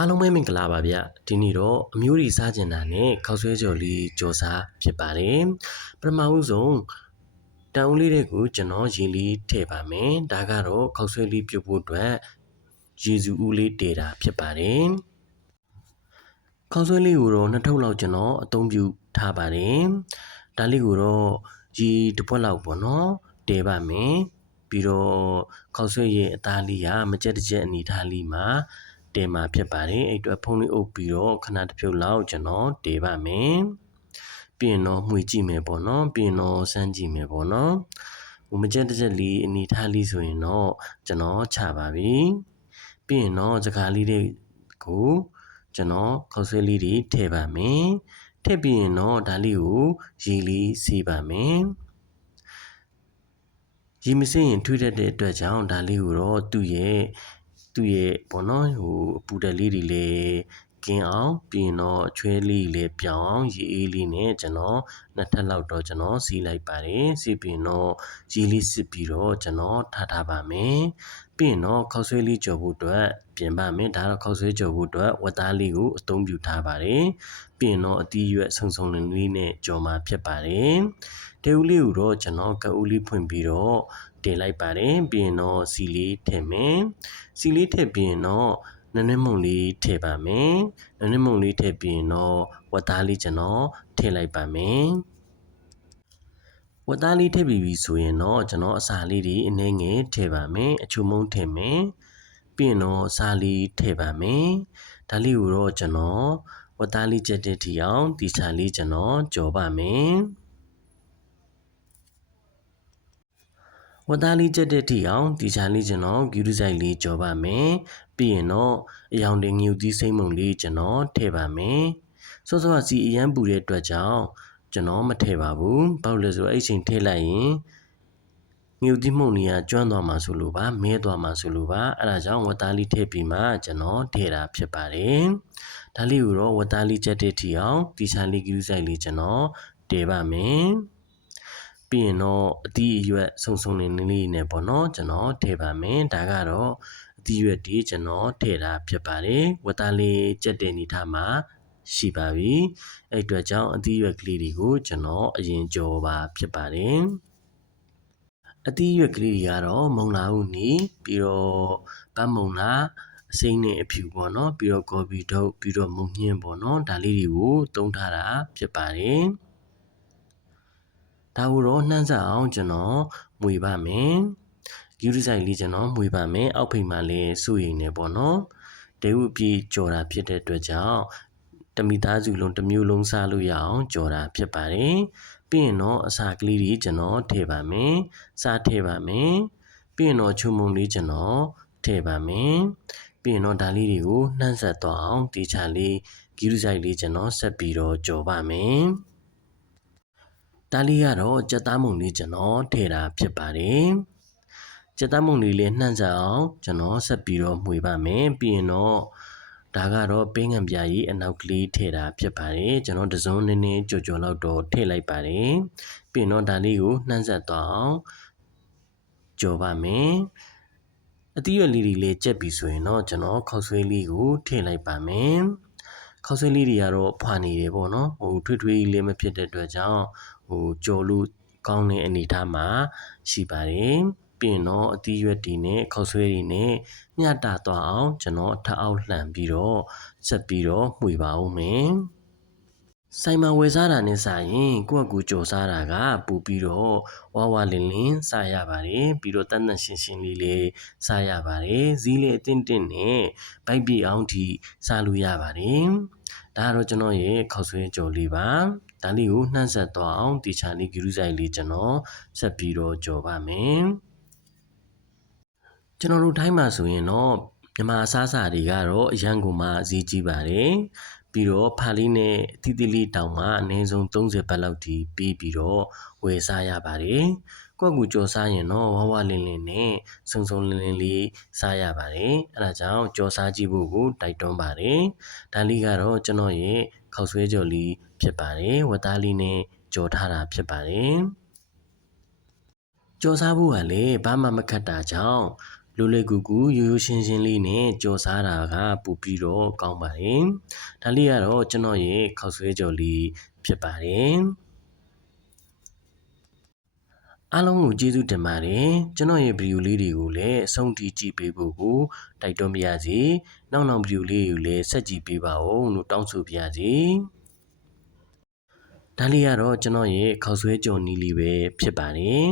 အားလုံးပဲမင်္ဂလာပါဗျဒီနေ့တော့အမျိုးတွေစားကျင်တာနဲ့ခောက်ဆွဲကြော်လေးကြော်စားဖြစ်ပါတယ်ပထမဦးဆုံးတန်ဦးလေးတွေကိုကျွန်တော်ရေလေးထည့်ပါမယ်ဒါကတော့ခောက်ဆွဲလေးပြုတ်ဖို့အတွက်ရေစုဦးလေးတည်တာဖြစ်ပါတယ်ခောက်ဆွဲလေးကိုတော့2ထုပ်လောက်ကျွန်တော်အသုံးပြုထားပါတယ်ဒါလေးကိုတော့ရေတစ်ပွက်လောက်ပေါ့နော်တည်ပါမယ်ပြီးတော့ခောက်ဆွဲရဲ့အသားလေးကမကြက်တစ်ချက်အနေထားလေးမှာတင်မှာဖြစ်ပါတယ်အဲ့အတွက်ဖုံးလေးအုပ်ပြီးတော့ခဏတစ်ဖြုတ်လောက်ကျွန်တော်တည်ပါမယ်ပြီးရင်တော့မှွေကြည့်မယ်ပေါ့နော်ပြီးရင်တော့စမ်းကြည့်မယ်ပေါ့နော်မကြက်တစ်ချက်လေးအနေထားလေးဆိုရင်တော့ကျွန်တော်ချပါပြီပြီးရင်တော့စကားလေးတွေကိုကျွန်တော်ခောက်ဆွဲလေးတွေထည့်ပါမယ်ထည့်ပြီးရင်တော့ဒါလေးကိုရေလေးစီးပါမယ်ရေမစိရင်ထွေးတတ်တဲ့အတွက်ကြောင့်ဒါလေးကိုတော့သူ့ရဲ့ပေါ့နော်အပူဓာတ်လေးတွေလည်းကင်းအောင်ပြီးရင်တော့အချွဲလေးလည်းပြောင်းအောင်ရေအေးလေးနဲ့ကျွန်တော်2ထပ်လောက်တော့ကျွန်တော်စီးလိုက်ပါတယ်စီးပြီးရင်တော့ရေလေးစစ်ပြီးတော့ကျွန်တော်ထားပါမယ်ပြီးရင်တော့ခောက်ဆွဲလေးကြော်ဖို့အတွက်ပြင်ပါမယ်ဒါတော့ခောက်ဆွဲကြော်ဖို့အတွက်ဝက်သားလေးကိုအသုံးပြုထားပါတယ်ပြီးရင်တော့အသီးရွက်ဆုံဆုံလေးနဲ့ကြော်မှာဖြစ်ပါတယ်တဲဦးလေးကိုတော့ကျွန်တော်ကဦးလေးဖွင့်ပြီးတော့တင်လိုက်ပါတယ်ပြီးရင်တော့စီလေးထည့်မယ်စီလေးထည့်ပြီးရင်တော့နည်းနည်းမုံလေးထည့်ပါမယ်နည်းနည်းမုံလေးထည့်ပြီးရင်တော့ဝက်သားလေးကျွန်တော်ထည့်လိုက်ပါမယ်ဝက်သားလေးထည့်ပြီးပြီဆိုရင်တော့ကျွန်တော်အစာလေးတွေအနည်းငယ်ထည့်ပါမယ်အချိုမုံထည့်မယ်ပြီးရင်တော့အစာလေးထည့်ပါမယ်ဒါလေးကိုတော့ကျွန်တော်ဝက်သားလေးချက်တဲ့ထီအောင်ဒီချာလေးကျွန်တော်ကြော်ပါမယ်ဝက်သားလေးချက်တဲ့ထိအောင်ဒီချာလေးကျွန်တော်ဂူးဆိုင်လေးကြော်ပါမယ်ပြီးရင်တော့အယောင်တင်ငြူသီးစိမ့်မုံလေးကျွန်တော်ထည့်ပါမယ်စောစောကစီအရန်ပူတဲ့အတွက်ကြောင့်ကျွန်တော်မထည့်ပါဘူးဘာလို့လဲဆိုတော့အဲ့ချိန်ထည့်လိုက်ရင်ငြူသီးမုံလေးကကျွမ်းသွားမှာဆိုလို့ပါမဲသွားမှာဆိုလို့ပါအဲ့ဒါကြောင့်ဝက်သားလေးထည့်ပြီးမှကျွန်တော်ထည့်တာဖြစ်ပါတယ်ဒါလေးကိုတော့ဝက်သားလေးချက်တဲ့ထိအောင်ဒီချာလေးဂူးဆိုင်လေးကျွန်တော်တည်ပါမယ်ပြီးရင်တော့အသီးအရွက်ဆုံဆုံနေလေးနဲ့ပေါ့နော်ကျွန်တော်ထည့်ပါမယ်ဒါကတော့အသီးရွက်တွေကျွန်တော်ထည့်တာဖြစ်ပါတယ်ဝက်သားလေးကြက်တဲ့နေထားမှာရှိပါပြီအဲ့အတွက်ကြောင့်အသီးရွက်ကလေးတွေကိုကျွန်တော်အရင်ကြော်ပါဖြစ်ပါတယ်အသီးရွက်ကလေးတွေကတော့မုံလာဦးနီပြီးတော့ပတ်မုံလာအစိမ့်နဲ့အဖြူပေါ့နော်ပြီးတော့ကော်ပီထုတ်ပြီးတော့မုံညင်းပေါ့နော်ဒါလေးတွေကိုသုံးထားတာဖြစ်ပါတယ်ဒါကိုတော့နှမ်းဆက်အောင်ကျွန်တော်မှွေပါမယ်ဂူးဆိုင်လေးကျွန်တော်မှွေပါမယ်အောက်ဖိတ်မှလည်းစုရင်နေပေါ့နော်တဲဥပြေကြော်တာဖြစ်တဲ့အတွက်ကြောင့်တမိသားစုလုံးတစ်မျိုးလုံးစားလို့ရအောင်ကြော်တာဖြစ်ပါတယ်ပြီးရင်တော့အစာကလေးတွေကျွန်တော်ထည့်ပါမယ်စားထည့်ပါမယ်ပြီးရင်တော့ချုံမုံလေးကျွန်တော်ထည့်ပါမယ်ပြီးရင်တော့ဒါလေးတွေကိုနှမ်းဆက်သွားအောင်တေချာလေးဂူးဆိုင်လေးကျွန်တော်ဆက်ပြီးတော့ကြော်ပါမယ်ဒါလေးကတော့ကြက်သားမုံလေးကျွန်တော်ထည့်တာဖြစ်ပါတယ်ကြက်သားမုံလေးလည်းနှံ့ဆက်အောင်ကျွန်တော်ဆက်ပြီးတော့မှွေပါမယ်ပြီးရင်တော့ဒါကတော့ပင်းငံပြားကြီးအနောက်ကလေးထည့်တာဖြစ်ပါတယ်ကျွန်တော်တစုံနည်းနည်းကြော်ကြော်လောက်တော့ထည့်လိုက်ပါတယ်ပြီးရင်တော့ဒါလေးကိုနှံ့ဆက်သွားအောင်ကြော်ပါမယ်အသီးရွက်လေးတွေလည်းကြက်ပြီဆိုရင်တော့ကျွန်တော်ခောက်ဆွဲလေးကိုထည့်လိုက်ပါမယ်ခောက်ဆွဲလေးတွေကတော့ဖွာနေတယ်ပေါ့နော်ထွေးထွေးလေးမဖြစ်တဲ့အတွက်ကြောင့်ကြော်လို့ကောင်းတဲ့အနေအထားမှာရှိပါတယ်ပြီးရင်တော့အသီးရွက်တွေနဲ့ခောက်ဆွဲတွေနဲ့မျှတသွားအောင်ကျွန်တော်ထပ်အောက်လှန်ပြီးတော့ဆက်ပြီးတော့မှွေပါဦးမယ်ဆိုင်မှာဝယ်စားတာနဲ့စာရင်ကိုယ့်အကူကြော်စားတာကပူပြီးတော့ဝါဝလင်းလင်းစားရပါတယ်ပြီးတော့တန်တန်ရှင်းရှင်းလေးလေးစားရပါတယ်ဇီးလေးအတင်းတင်းနဲ့ဗိုက်ပြေအောင်ထိစားလို့ရပါတယ်ဒါကတော့ကျွန်တော်ရဲ့ခောက်ဆွဲကြော်လေးပါဒါလေးကိုနှမ်းဆက်သွားအောင်တေချာလေးဂူးဆိုင်လေးကျွန်တော်ဆက်ပြီးတော့ကြော်ပါမယ်ကျွန်တော်တို့တိုင်းမှာဆိုရင်တော့မြန်မာအစားအစာတွေကတော့အရန်ကိုမှဈေးကြီးပါတယ်ပြီးတော့ဖာလေးနဲ့အသီးသီးလေးတောင်မှအနည်းဆုံး30ဘတ်လောက်ထိပေးပြီးတော့ဝယ်စားရပါတယ်ကိုယ့်ကူကြော်စားရင်တော့ဝါဝလင်းလင်းနဲ့စုံစုံလင်းလင်းလေးစားရပါတယ်အဲဒါကြောင့်ကြော်စားကြည့်ဖို့ကိုတိုက်တွန်းပါတယ်ဒါလေးကတော့ကျွန်တော်ရဲ့ခောက်ဆွဲကြော်လေးဖြစ်ပါတယ်ဝက်သားလေးနဲ့ကြော်ထားတာဖြစ်ပါတယ်ကြော်စားဖို့ကလည်းဘာမှမခက်တာကြောင့် လွယ်လွယ်ကူကူရိုးရိုးရှင်းရှင်းလေးနဲ့ကြော်စားတာကပိုပြီးတော့ကောင်းပါတယ်ဒါလေးကတော့ကျွန်တော်ရဲ့ခောက်ဆွဲကြော်လေးဖြစ်ပါတယ်အားလုံးကိုကျေးဇူးတင်ပါတယ်ကျွန်တော်ရဲ့ဗီဒီယိုလေးတွေကိုလည်းအဆုံးထိကြည့်ပေးဖို့ကိုတိုက်တွန်းပါရစေနောက်ဗီဒီယိုလေးတွေကိုလည်းဆက်ကြည့်ပေးပါဦးလို့တောင်းဆိုပါရစေဒါလေးကတော့ကျွန်တော်ရဲ့ခောက်ဆွဲကြော်နီးလေးပဲဖြစ်ပါတယ်